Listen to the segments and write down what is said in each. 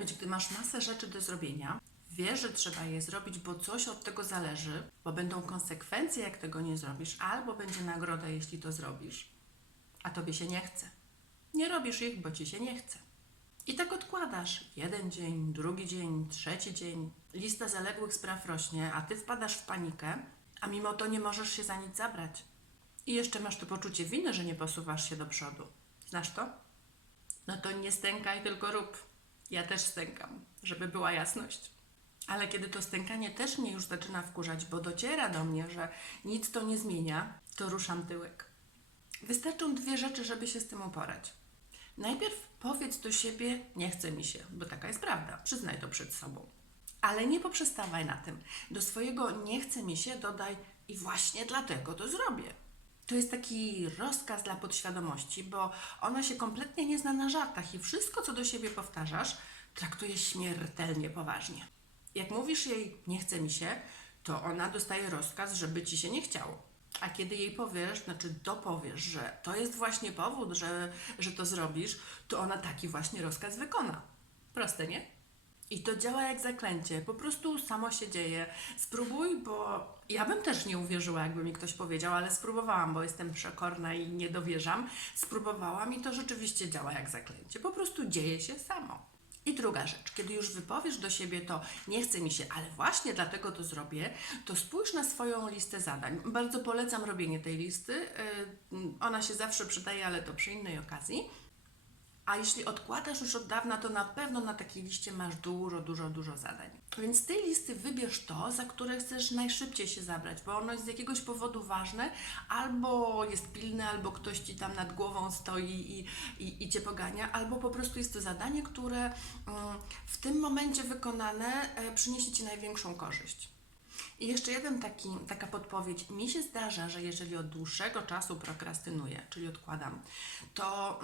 być, gdy masz masę rzeczy do zrobienia, wiesz, że trzeba je zrobić, bo coś od tego zależy, bo będą konsekwencje, jak tego nie zrobisz, albo będzie nagroda, jeśli to zrobisz, a tobie się nie chce. Nie robisz ich, bo ci się nie chce. I tak odkładasz jeden dzień, drugi dzień, trzeci dzień. Lista zaległych spraw rośnie, a ty wpadasz w panikę, a mimo to nie możesz się za nic zabrać. I jeszcze masz to poczucie winy, że nie posuwasz się do przodu. Znasz to? No to nie stękaj, tylko rób. Ja też stękam, żeby była jasność. Ale kiedy to stękanie też mnie już zaczyna wkurzać, bo dociera do mnie, że nic to nie zmienia, to ruszam tyłek. Wystarczą dwie rzeczy, żeby się z tym uporać. Najpierw powiedz do siebie, nie chce mi się, bo taka jest prawda, przyznaj to przed sobą. Ale nie poprzestawaj na tym. Do swojego nie chce mi się dodaj i właśnie dlatego to zrobię. To jest taki rozkaz dla podświadomości, bo ona się kompletnie nie zna na żartach i wszystko, co do siebie powtarzasz, traktuje śmiertelnie poważnie. Jak mówisz jej nie chce mi się, to ona dostaje rozkaz, żeby ci się nie chciało. A kiedy jej powiesz, znaczy dopowiesz, że to jest właśnie powód, że to zrobisz, to ona taki właśnie rozkaz wykona. Proste, nie? I to działa jak zaklęcie, po prostu samo się dzieje. Spróbuj, bo ja bym też nie uwierzyła, jakby mi ktoś powiedział, ale spróbowałam, bo jestem przekorna i nie dowierzam. Spróbowałam i to rzeczywiście działa jak zaklęcie. Po prostu dzieje się samo. I druga rzecz, kiedy już wypowiesz do siebie to nie chce mi się, ale właśnie dlatego to zrobię, to spójrz na swoją listę zadań. Bardzo polecam robienie tej listy. Ona się zawsze przydaje, ale to przy innej okazji. A jeśli odkładasz już od dawna, to na pewno na takiej liście masz dużo zadań. Więc z tej listy wybierz to, za które chcesz najszybciej się zabrać, bo ono jest z jakiegoś powodu ważne, albo jest pilne, albo ktoś ci tam nad głową stoi i cię pogania, albo po prostu jest to zadanie, które w tym momencie wykonane przyniesie ci największą korzyść. I jeszcze taka podpowiedź. Mi się zdarza, że jeżeli od dłuższego czasu prokrastynuję, czyli odkładam, to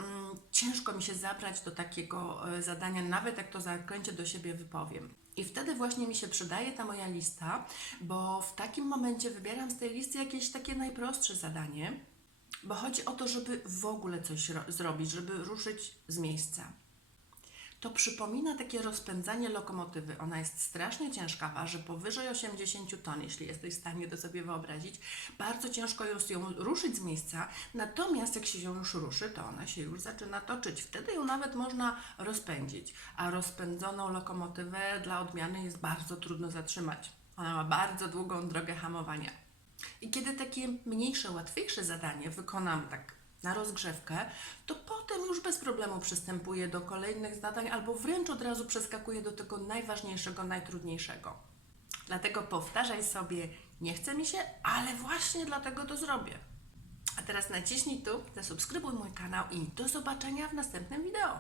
ciężko mi się zabrać do takiego zadania, nawet jak to zaklęcie do siebie wypowiem. I wtedy właśnie mi się przydaje ta moja lista, bo w takim momencie wybieram z tej listy jakieś takie najprostsze zadanie, bo chodzi o to, żeby w ogóle coś zrobić, żeby ruszyć z miejsca. To przypomina takie rozpędzanie lokomotywy. Ona jest strasznie ciężka, waży powyżej 80 ton, jeśli jesteś w stanie to sobie wyobrazić. Bardzo ciężko jest ją ruszyć z miejsca, natomiast jak się ją już ruszy, to ona się już zaczyna toczyć. Wtedy ją nawet można rozpędzić, a rozpędzoną lokomotywę dla odmiany jest bardzo trudno zatrzymać. Ona ma bardzo długą drogę hamowania. I kiedy takie mniejsze, łatwiejsze zadanie wykonam tak na rozgrzewkę, to potem już bez problemu przystępuję do kolejnych zadań albo wręcz od razu przeskakuję do tego najważniejszego, najtrudniejszego. Dlatego powtarzaj sobie, nie chce mi się, ale właśnie dlatego to zrobię. A teraz naciśnij tu, zasubskrybuj mój kanał i do zobaczenia w następnym wideo.